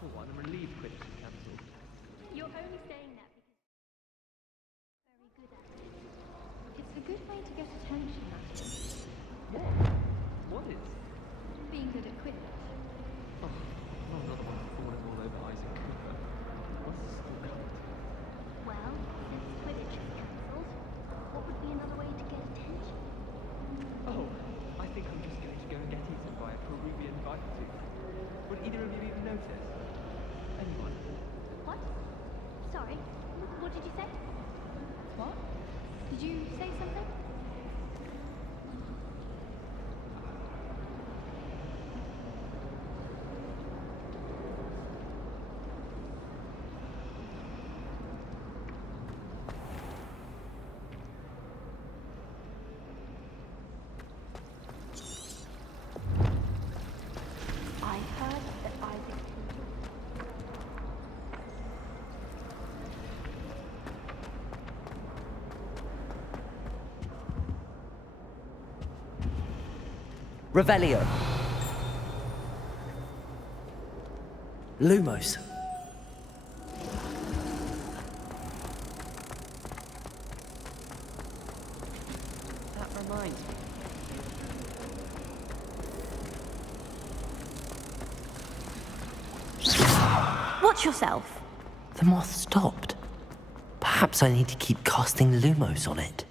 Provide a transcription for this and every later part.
for one, am relieved Quidditch is cancelled. You're only saying that because you're very good at it. It's a good way to get attention, Matthew. What? What is? Being good at Quidditch. Oh, not another one falling all over Isaac Cooper. What's this still coming to? Well, since Quidditch is cancelled, what would be another way to get attention? Oh, I think I'm just going to go and get eaten by a Peruvian viper. Would either of you even notice? Anyone? What? Sorry, what did you say? What? Did you say something? I heard that Isaac Revelio. Lumos. That reminds me. Watch yourself. The moth stopped. Perhaps I need to keep casting Lumos on it.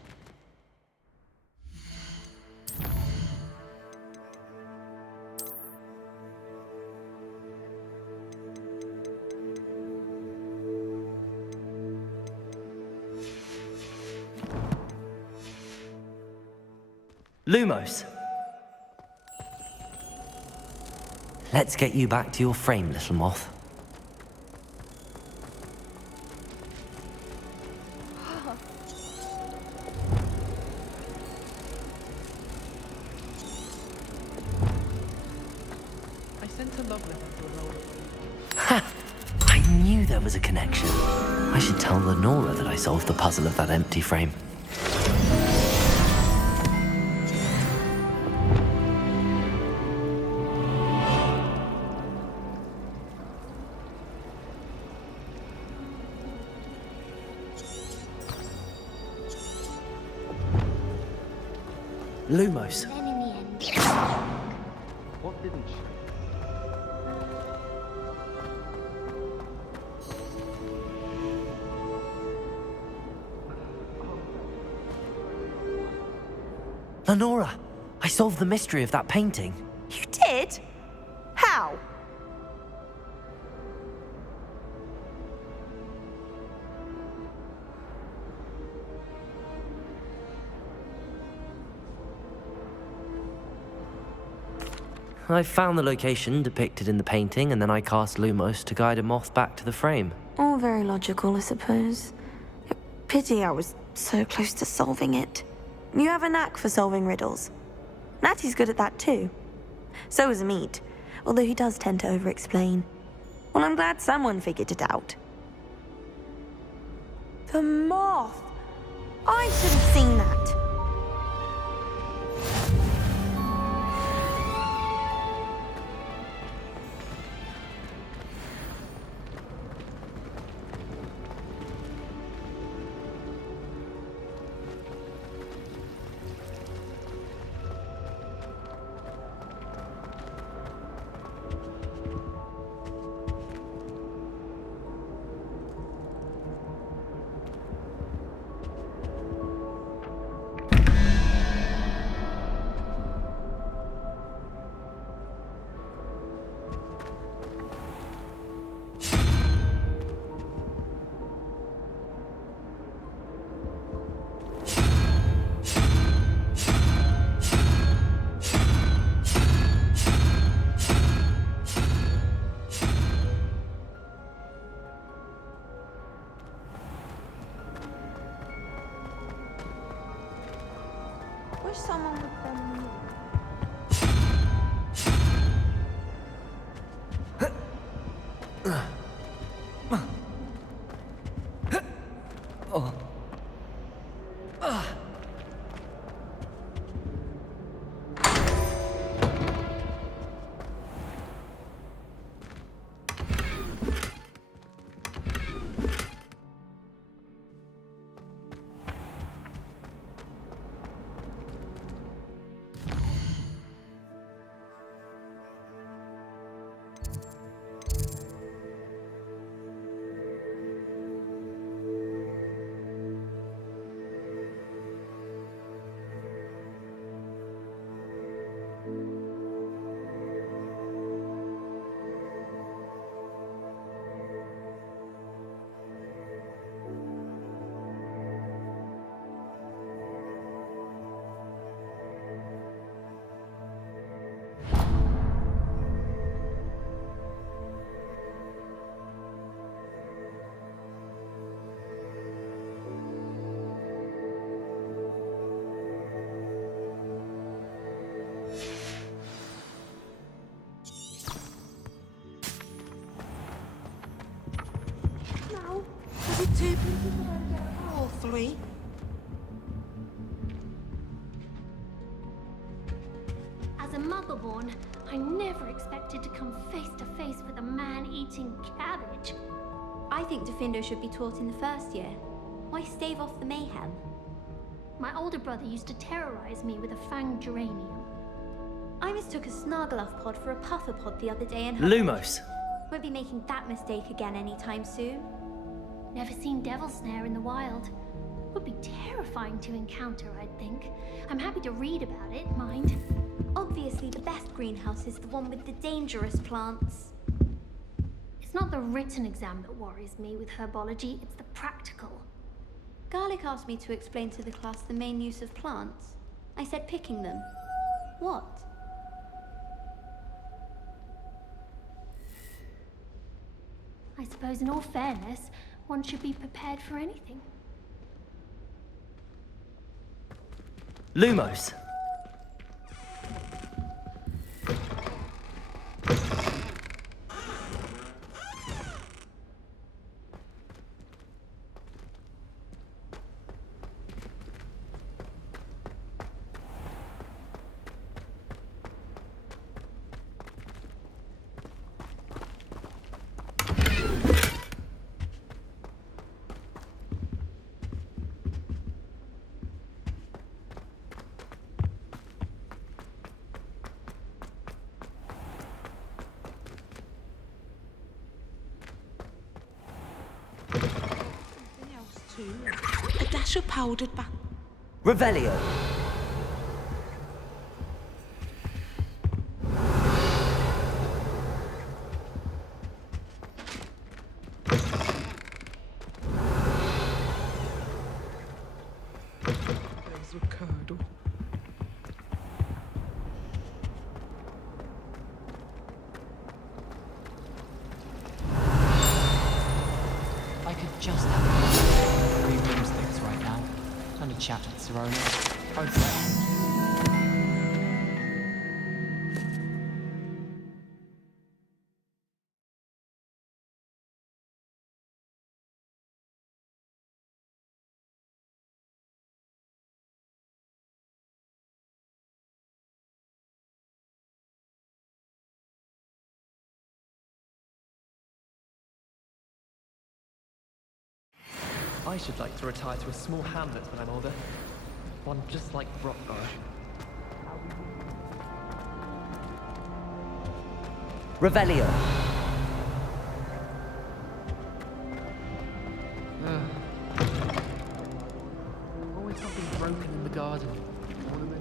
Lumos. Let's get you back to your frame, little moth. I sent a love letter to Aurora. Ha! I knew there was a connection. I should tell Lenora that I solved the puzzle of that empty frame. Lumos. Then in the end, What didn't she? Lenora, I solved the mystery of that painting. You did? How? I found the location depicted in the painting, and then I cast Lumos to guide a moth back to the frame. All very logical, I suppose. Pity I was so close to solving it. You have a knack for solving riddles. Natty's good at that too. So is Meat, although he does tend to over-explain. Well, I'm glad someone figured it out. The moth! I should have seen that. Wish someone would bend me. No. Is it 2 people or 3? As a Muggleborn, I never expected to come face to face with a man eating cabbage. I think Defendo should be taught in the first year. Why stave off the mayhem? My older brother used to terrorize me with a fanged geranium. I mistook a Snargaluff pod for a puffer pod the other day and Lumos. won't be making that mistake again anytime soon. Never seen Devil Snare in the wild. Would be terrifying to encounter, I'd think. I'm happy to read about it, mind. Obviously, the best greenhouse is the one with the dangerous plants. It's not the written exam that worries me with herbology, it's the practical. Garlic asked me to explain to the class the main use of plants. I said picking them. What? I suppose in all fairness, one should be prepared for anything. Lumos. A dash of powdered Revelio. There's a curdle. I could just have 3 broomsticks right now. And a chat with Serona. Both right. I should like to retire to a small hamlet when I'm older. One just like Brockborough. Revelio. Always something broken in the garden. Ornaments.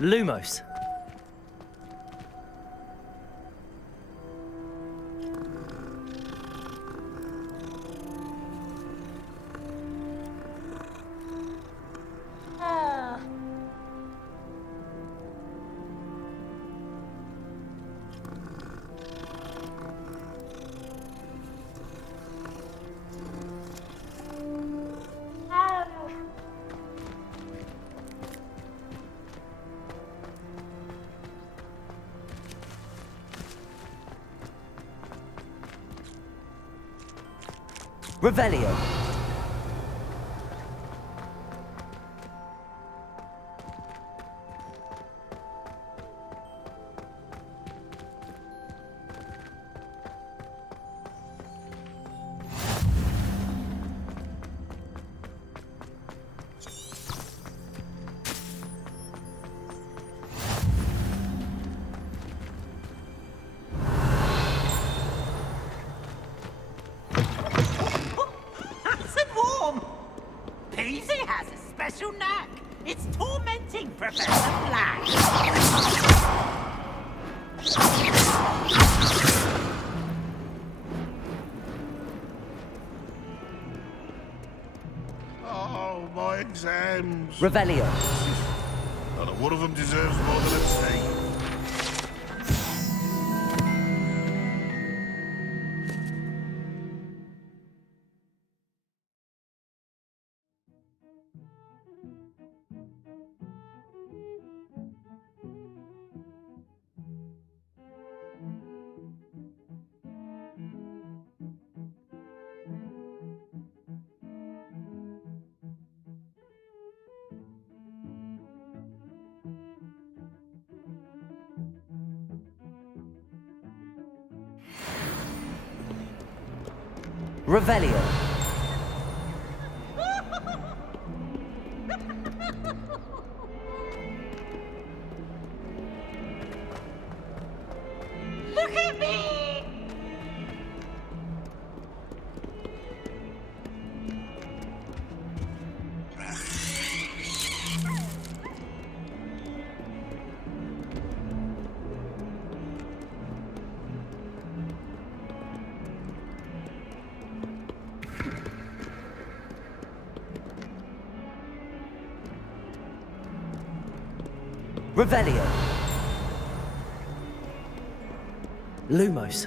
Lumos. Revelio. Peasy has a special knack. It's tormenting Professor Black. Oh, my exams. Revelio. Not one of them deserves more than a C. Revelio. Look at me! Revelio. Lumos.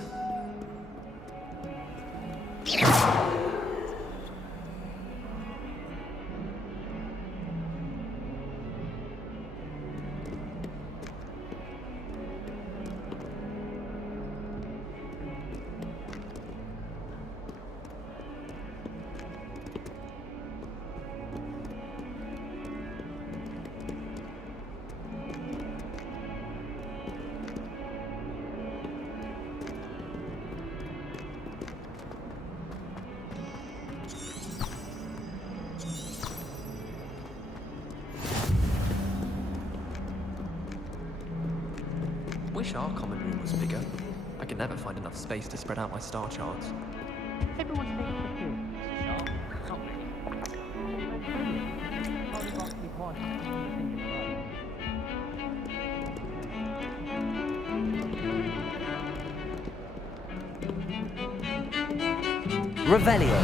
Wish our common room was bigger. I could never find enough space to spread out my star charts. Everyone's favorite perfume, Mr. Sharp. Not really. Only got to be quiet and think Revelio.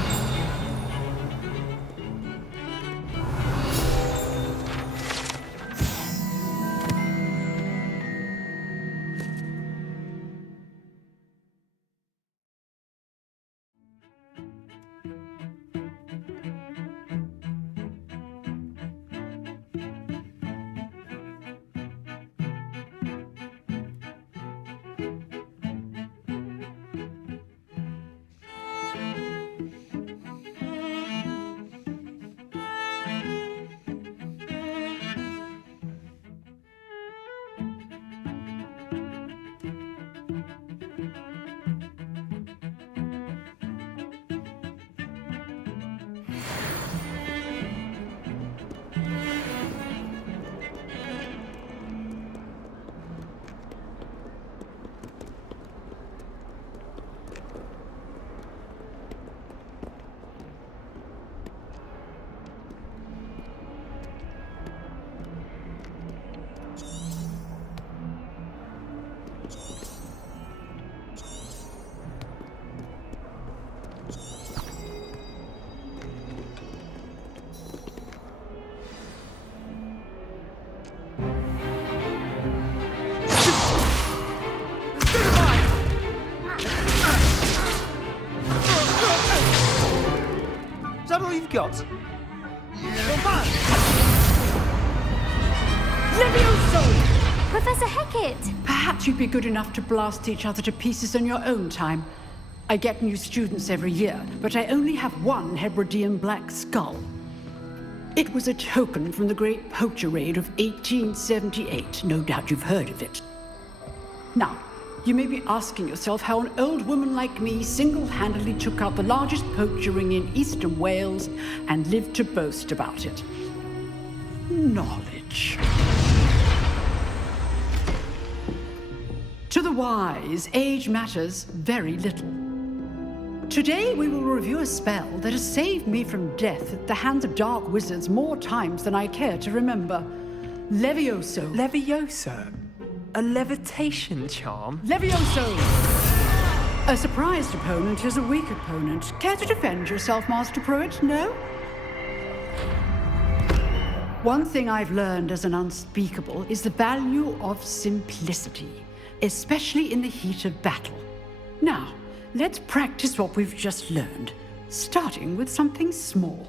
you've got? Levioso! Professor Hecat! Perhaps you'd be good enough to blast each other to pieces in your own time. I get new students every year, but I only have one Hebridean black skull. It was a token from the Great Poacher Raid of 1878. No doubt you've heard of it. Now, you may be asking yourself how an old woman like me single-handedly took out the largest poacher ring in eastern Wales and lived to boast about it. Knowledge. To the wise, age matters very little. Today we will review a spell that has saved me from death at the hands of dark wizards more times than I care to remember. Levioso. Levioso? A levitation charm? Levioso! A surprised opponent is a weak opponent. Care to defend yourself, Master Pruitt? No? One thing I've learned as an unspeakable is the value of simplicity, especially in the heat of battle. Now, let's practice what we've just learned, starting with something small.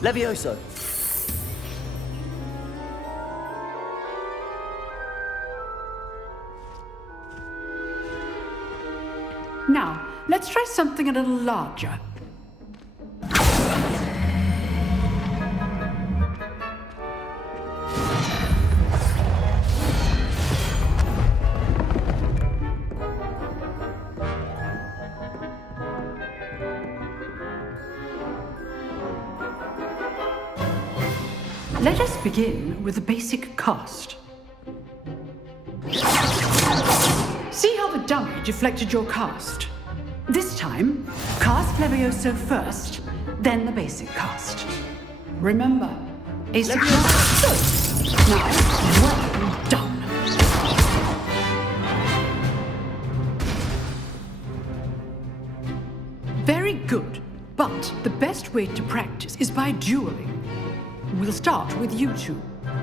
Levioso! Now, let's try something a little larger. Let us begin with the basic cast. See how the dummy deflected your cast? This time, cast Levioso first, then the basic cast. Remember, a success. Now, well done. Very good, but the best way to practice is by dueling. We'll start with you two.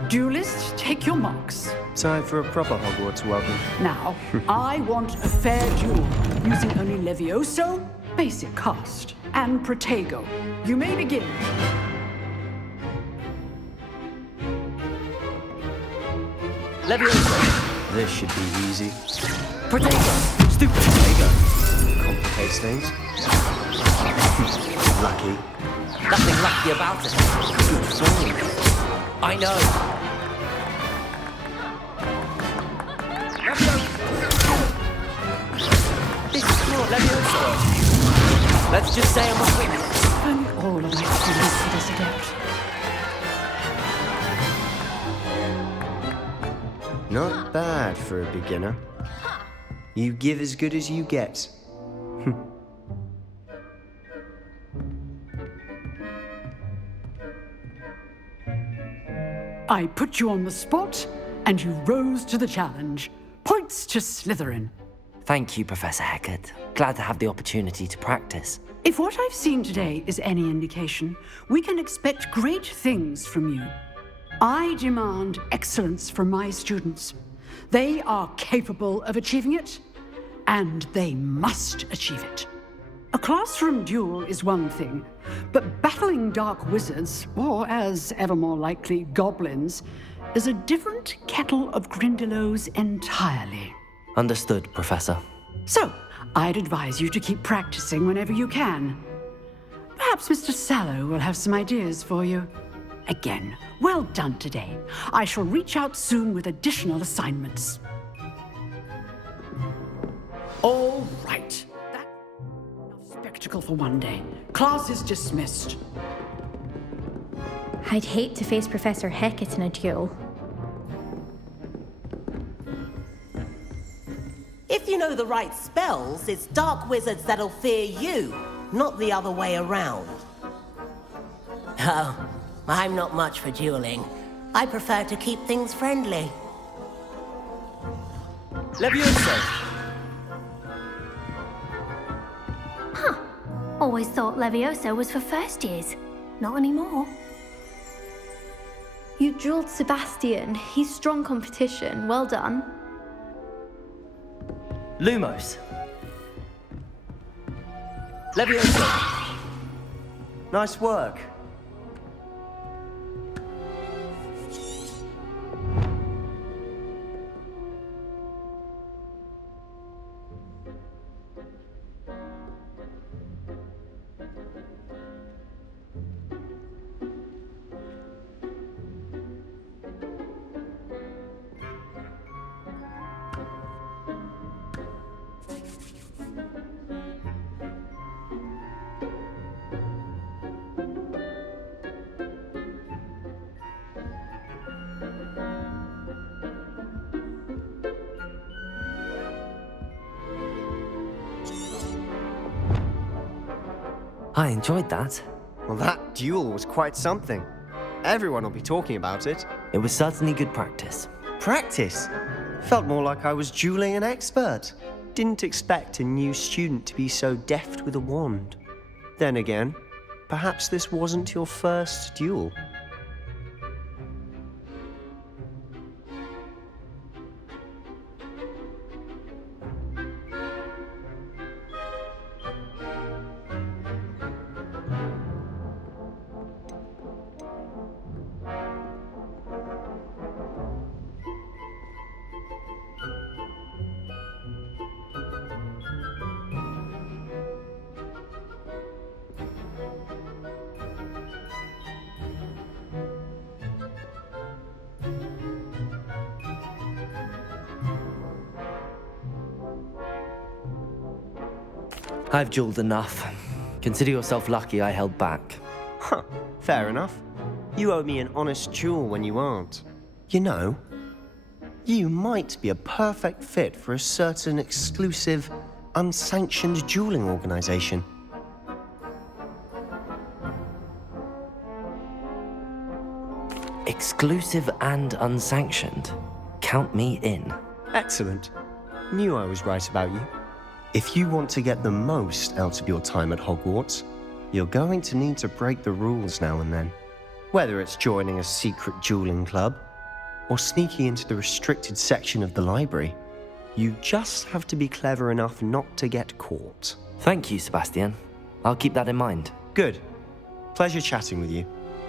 Duelists, take your marks. Time for a proper Hogwarts welcome. Now, I want a fair duel, using only Levioso, basic cast, and Protego. You may begin. Levioso! This should be easy. Protego! Stupid Protego! Complicates things. Lucky. Nothing lucky about it. Good swing. I know. This is not Levioso. Let's just say I'm a winner. If only all of my students were this adept. Not bad for a beginner. You give as good as you get. I put you on the spot, and you rose to the challenge. Points to Slytherin. Thank you, Professor Hecat. Glad to have the opportunity to practice. If what I've seen today is any indication, we can expect great things from you. I demand excellence from my students. They are capable of achieving it, and they must achieve it. A classroom duel is one thing, but battling dark wizards, or as ever more likely, goblins, is a different kettle of Grindylows entirely. Understood, Professor. So, I'd advise you to keep practicing whenever you can. Perhaps Mr. Sallow will have some ideas for you. Again, well done today. I shall reach out soon with additional assignments. All right. That's enough spectacle for one day. Class is dismissed. I'd hate to face Professor Hecat in a duel. If you know the right spells, it's dark wizards that'll fear you, not the other way around. Oh, I'm not much for dueling. I prefer to keep things friendly. Levioso! Always thought Leviosa was for first years. Not anymore. You drilled Sebastian. He's strong competition. Well done. Lumos. Leviosa. Nice work. I enjoyed that. Well, that duel was quite something. Everyone will be talking about it. It was certainly good practice. Practice? Felt more like I was dueling an expert. Didn't expect a new student to be so deft with a wand. Then again, perhaps this wasn't your first duel. I've dueled enough. Consider yourself lucky I held back. Huh, fair enough. You owe me an honest duel when you aren't. You know, you might be a perfect fit for a certain exclusive, unsanctioned dueling organization. Exclusive and unsanctioned. Count me in. Excellent. Knew I was right about you. If you want to get the most out of your time at Hogwarts, you're going to need to break the rules now and then. Whether it's joining a secret dueling club, or sneaking into the restricted section of the library, you just have to be clever enough not to get caught. Thank you, Sebastian. I'll keep that in mind. Good. Pleasure chatting with you.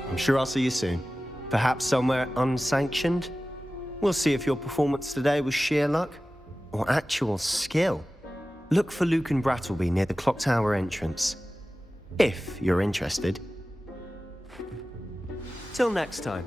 I'm sure I'll see you soon. Perhaps somewhere unsanctioned? We'll see if your performance today was sheer luck, or actual skill. Look for Luke and Brattleby near the clock tower entrance, if you're interested. Till next time.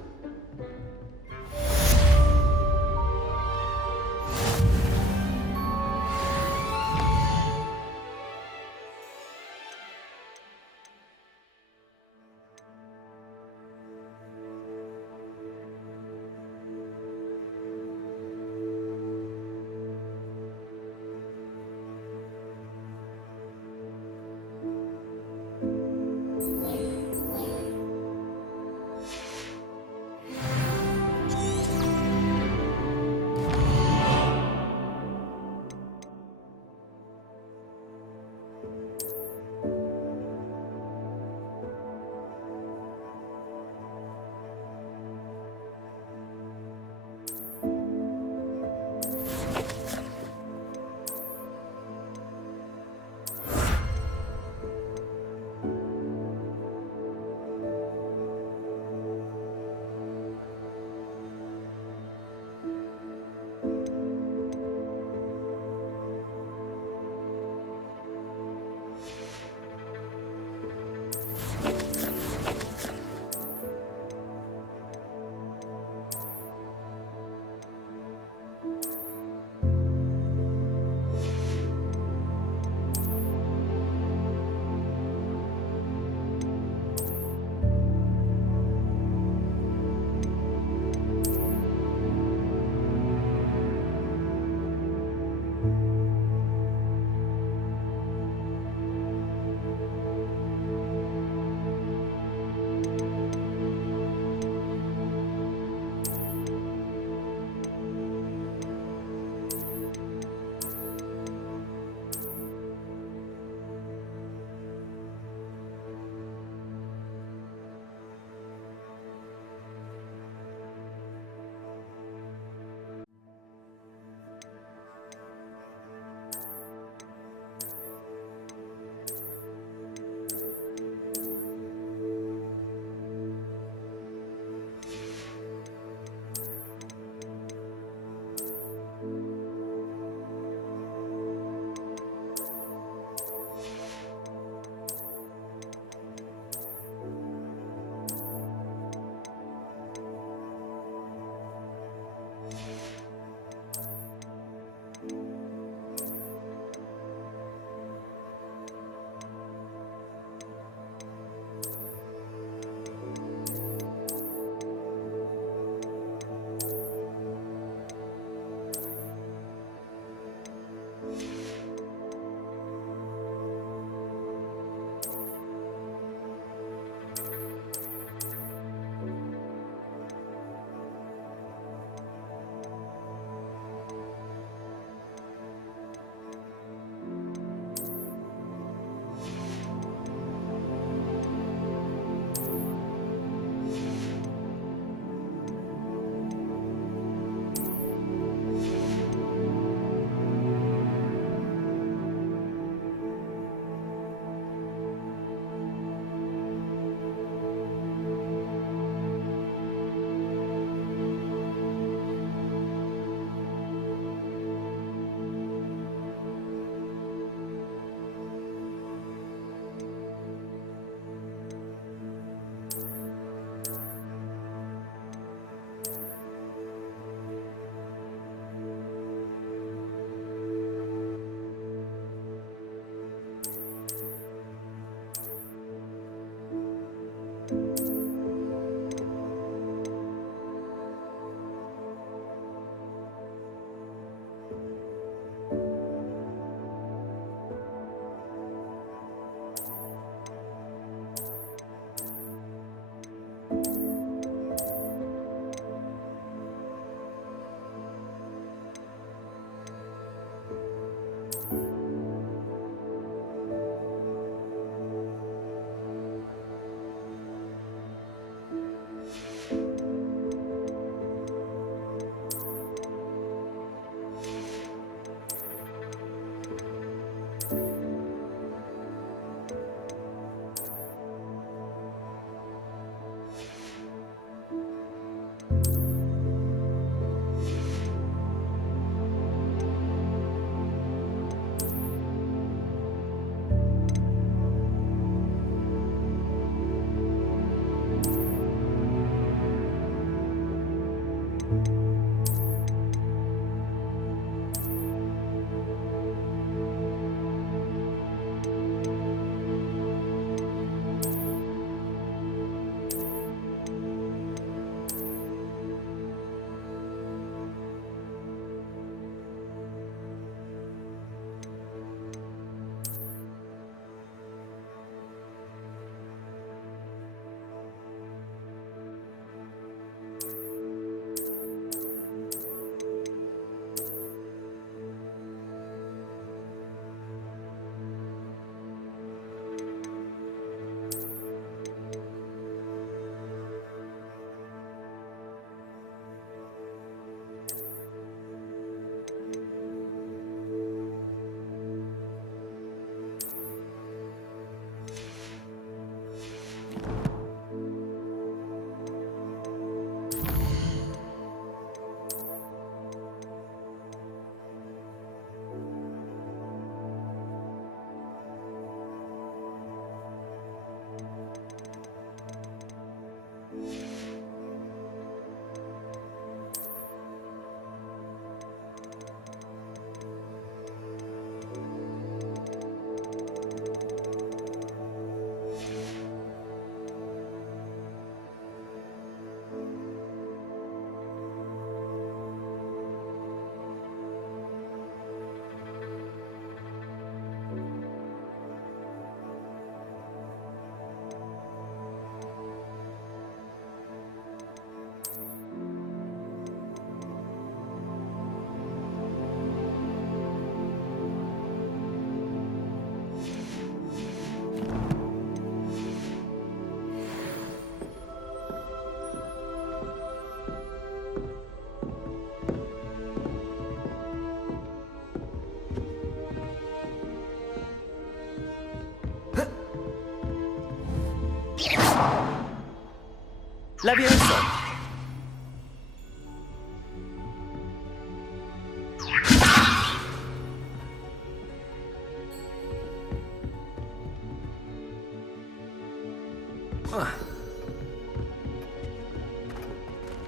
Levioso!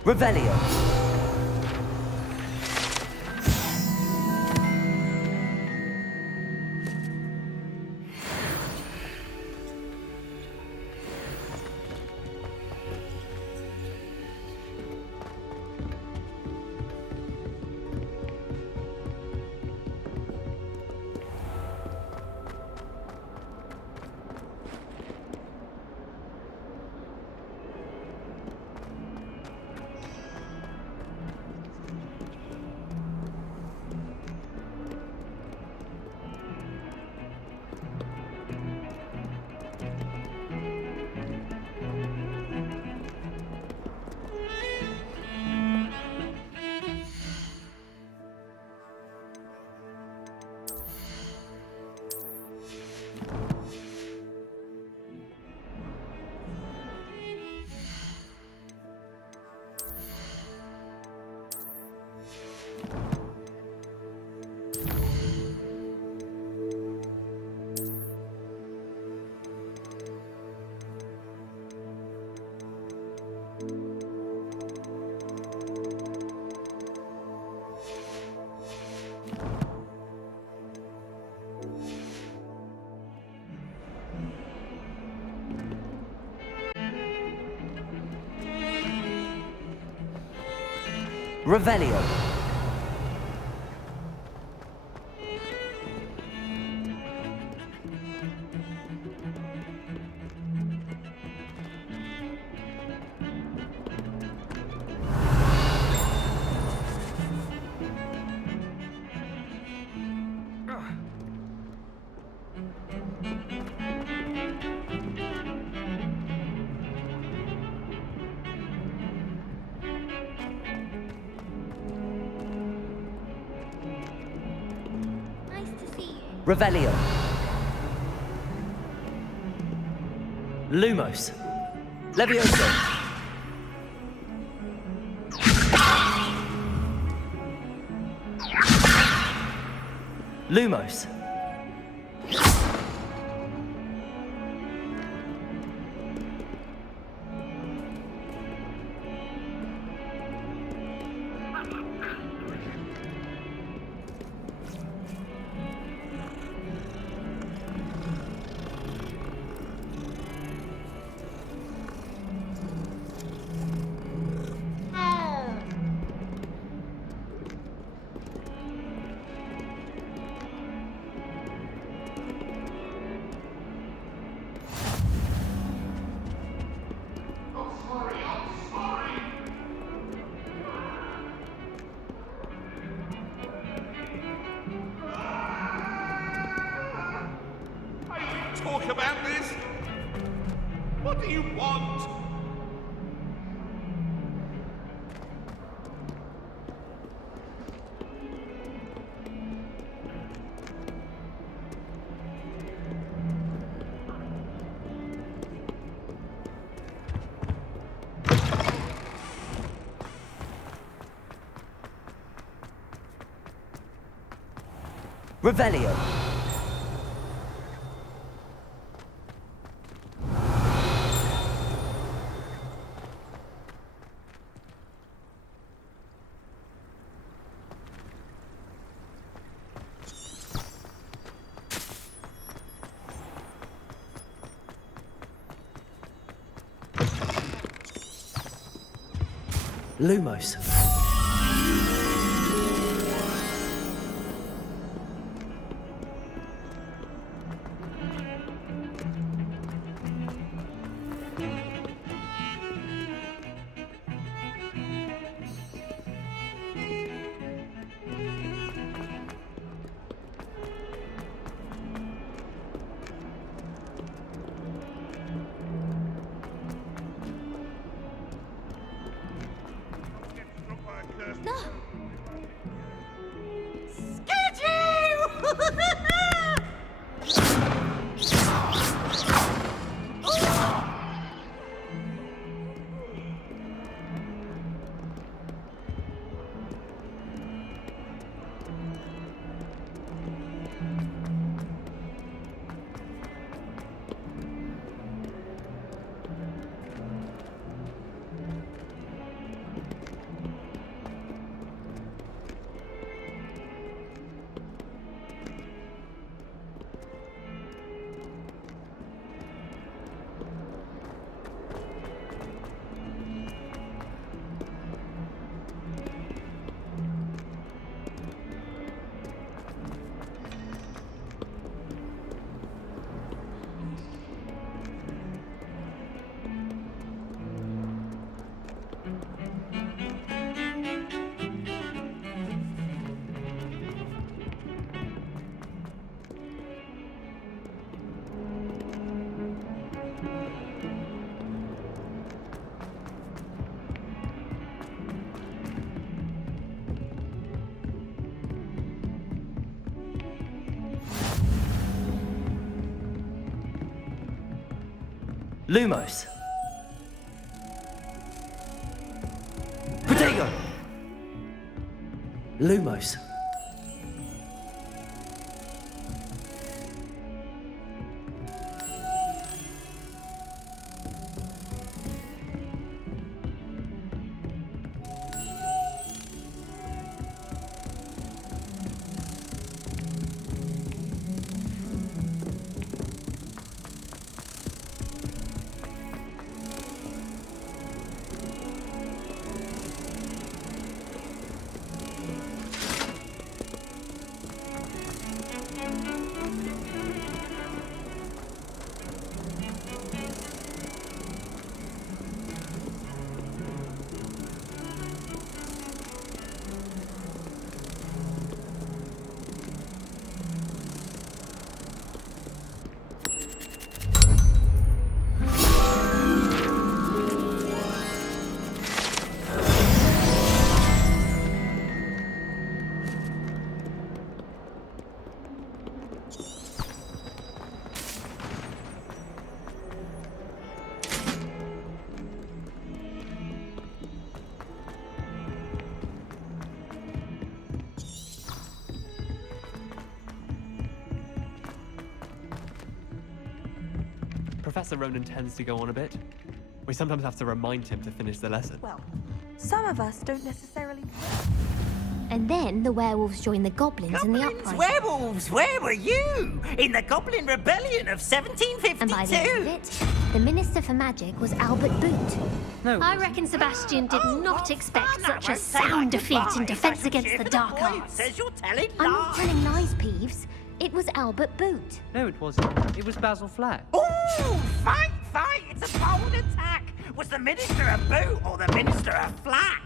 Revelio! Revelio! Revelio. Lumos. Levioso. Lumos. Talk about this? What do you want? Revelio. Lumos. Lumos. Protego. Lumos. Professor Ronan tends to go on a bit. We sometimes have to remind him to finish the lesson. Well, some of us don't necessarily. And then the werewolves join the goblins in the uprising. Werewolves, where were you? In the Goblin Rebellion of 1752? And by the end of it, the Minister for Magic was Albert Boot. No. I reckon Sebastian did not expect such a sound defeat in defense against the dark arts. Says you're telling I'm not lies. telling lies, Peeves. It was Albert Boot. No, it wasn't. It was Basil Flack. Ooh, fight! It's a bold attack. Was the Minister a boot or the Minister a flack?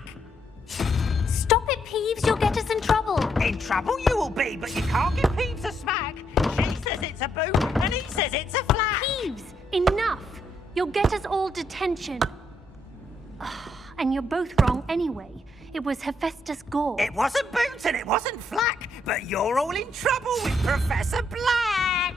Stop it, Peeves. You'll get us in trouble. In trouble you will be, but you can't give Peeves a smack. She says it's a boot and he says it's a flack. Peeves, enough. You'll get us all detention. And you're both wrong anyway. It was Hephaestus Gore. It wasn't boot and it wasn't flack, but you're all in trouble with Professor Black.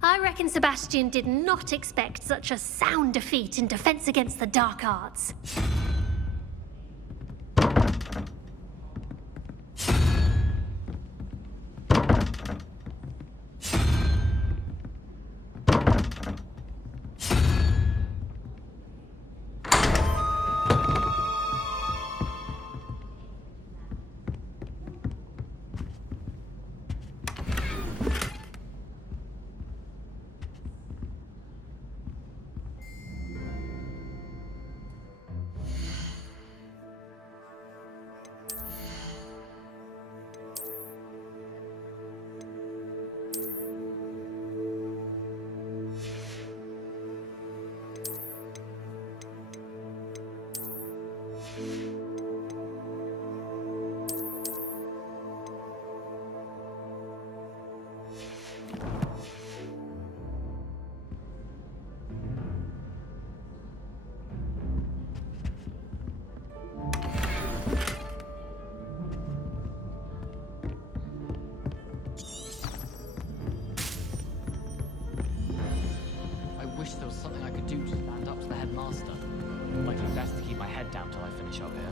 I reckon Sebastian did not expect such a sound defeat in defense against the dark arts. best to keep my head down till I finish up here.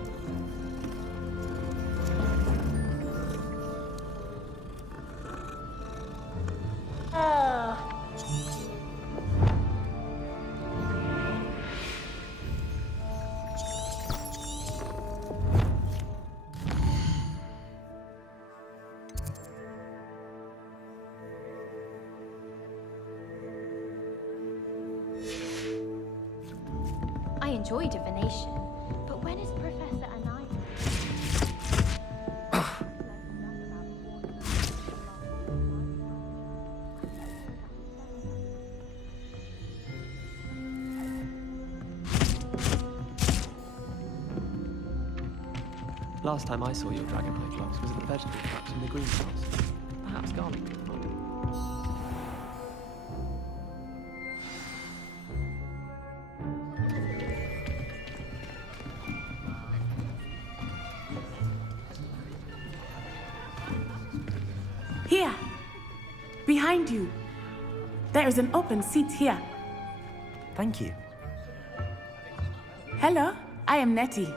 I enjoy divination, but when is Professor Anaya? Last time I saw your dragonfly gloves was at the vegetable traps in the greenhouse. Perhaps garlic could help. Here, behind you. There is an open seat here. Thank you. Hello, I am Nettie.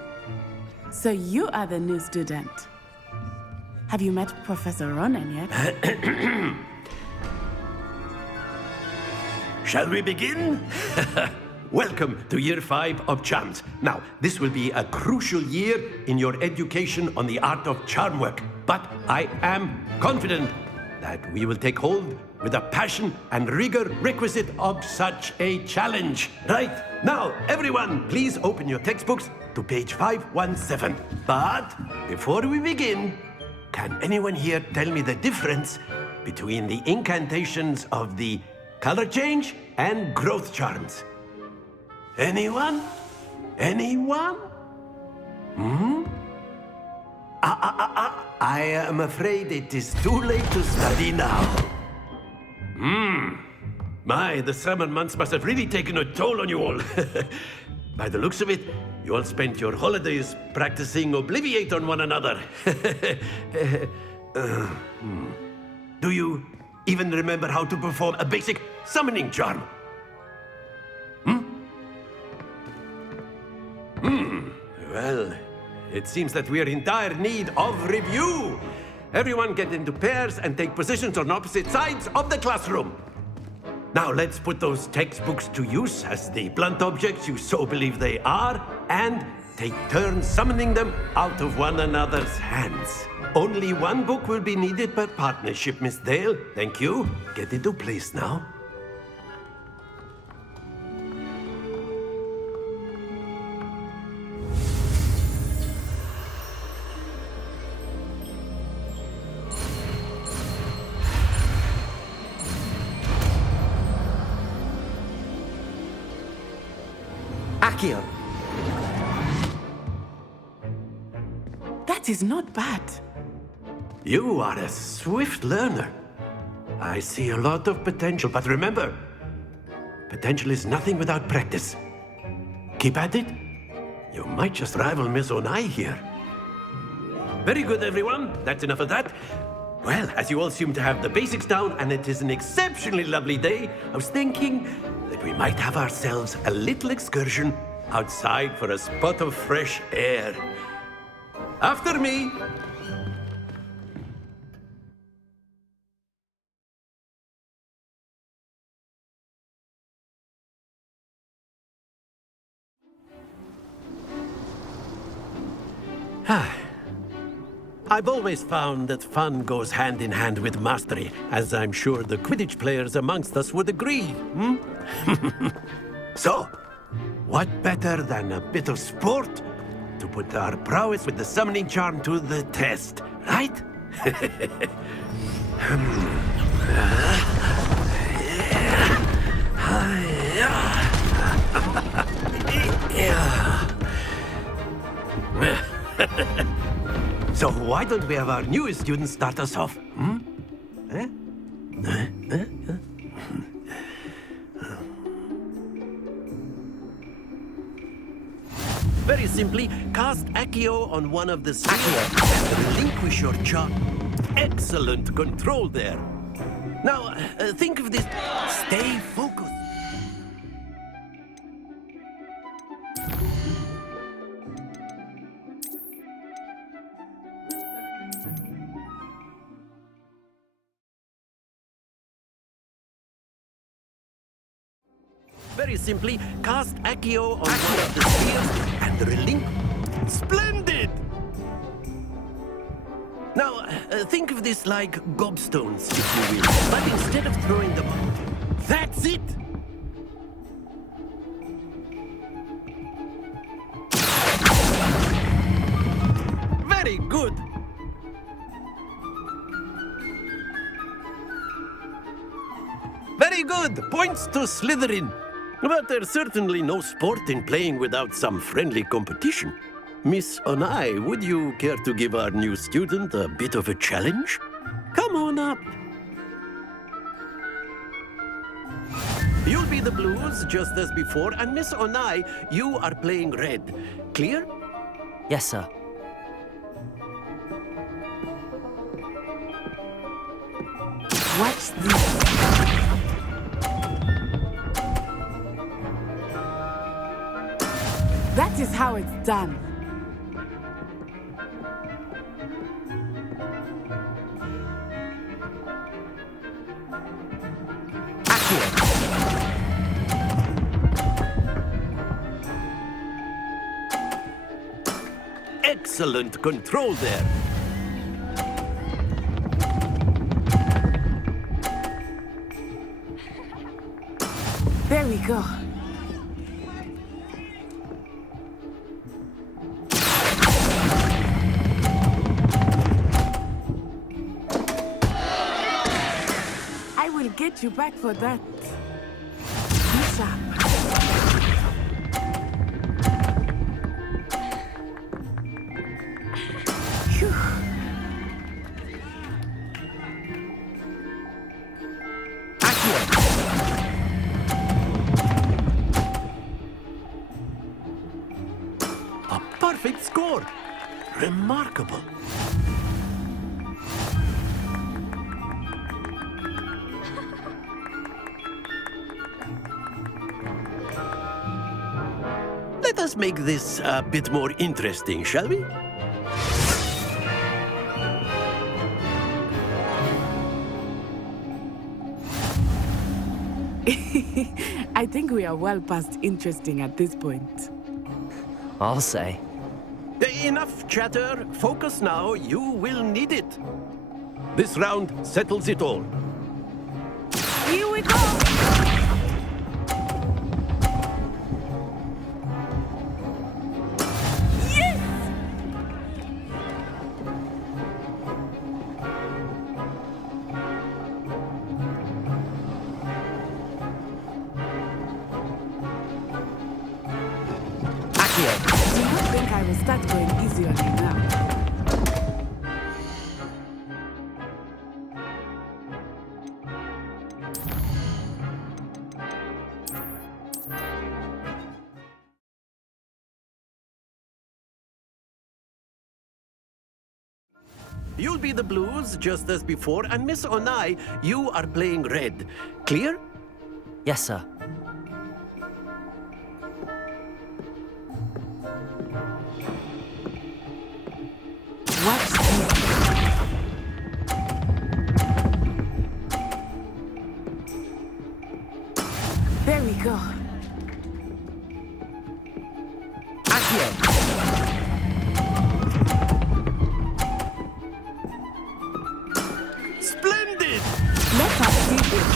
So you are the new student. Have you met Professor Ronan yet? Shall we begin? Welcome to Year 5 of Charms. Now, this will be a crucial year in your education on the art of charm work. But I am confident that we will take hold with the passion and rigor requisite of such a challenge. Right, now, everyone, please open your textbooks to page 517. But before we begin, can anyone here tell me the difference between the incantations of the color change and growth charms? Anyone? Anyone? I am afraid it is too late to study now. My, the summer months must have really taken a toll on you all. By the looks of it, you all spent your holidays practicing Obliviate on one another. Do you even remember how to perform a basic summoning charm? Well, it seems that we are in dire need of review. Everyone get into pairs and take positions on opposite sides of the classroom. Now let's put those textbooks to use as the blunt objects you so believe they are, and take turns summoning them out of one another's hands. Only one book will be needed per partnership, Miss Dale. Thank you. Get into place now. Accio. That is not bad. You are a swift learner. I see a lot of potential, but remember, potential is nothing without practice. Keep at it. You might just rival Miss Onai here. Very good, everyone. That's enough of that. Well, as you all seem to have the basics down, and it is an exceptionally lovely day, I was thinking that we might have ourselves a little excursion outside for a spot of fresh air. After me. I've always found that fun goes hand in hand with mastery, as I'm sure the Quidditch players amongst us would agree. So, what better than a bit of sport to put our prowess with the summoning charm to the test, right? So why don't we have our newest student start us off? Very simply, cast Accio on one of the spheres and relinquish your charm. Excellent control there. Now, think of this. Stay focused. Very simply, cast Accio on one of the spheres and relinquish. Splendid! Now, think of this like gobstones, if you will. But instead of throwing them... That's it! Very good! Very good! Points to Slytherin. But there's certainly no sport in playing without some friendly competition. Miss Onai, would you care to give our new student a bit of a challenge? Come on up. You'll be the blues, just as before, and Miss Onai, you are playing red. Clear? Yes, sir. Watch this. That is how it's done. Excellent control there. There we go. I will get you back for that. Be sharp. Phew. A perfect score. Remarkable. Let us make this a bit more interesting, shall we? I think we are well past interesting at this point. I'll say. Enough chatter. Focus now. You will need it. This round settles it all. Here we go! Do not think I will start going easy on you now. You'll be the blues, just as before, and Miss Onai, you are playing red. Clear? Yes, sir. Watch this. There we go. Splendid! Let us see this.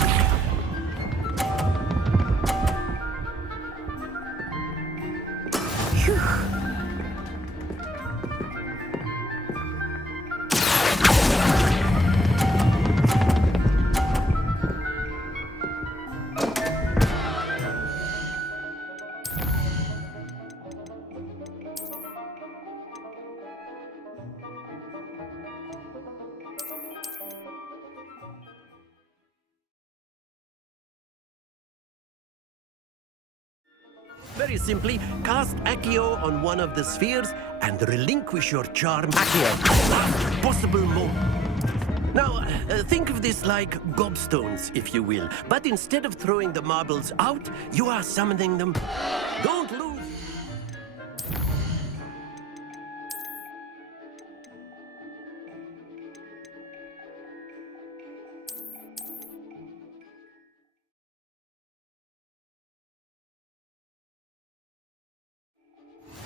Phew. Very simply, cast Accio on one of the spheres and relinquish your charm. Accio. Last possible moment. Now, think of this like gobstones, if you will. But instead of throwing the marbles out, you are summoning them. Don't lose.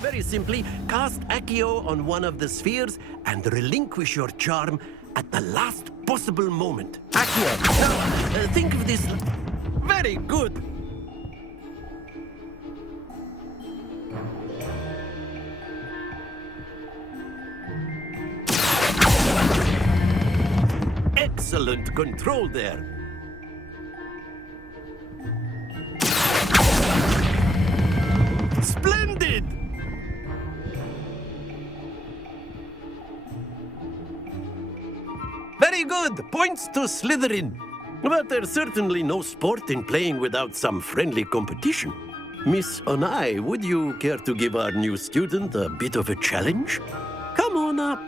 very simply, cast Accio on one of the spheres and relinquish your charm at the last possible moment. Accio! Now, think of this... Very good! Excellent control there. Splendid! Very good! Points to Slytherin. But there's certainly no sport in playing without some friendly competition. Miss Onai, would you care to give our new student a bit of a challenge? Come on up.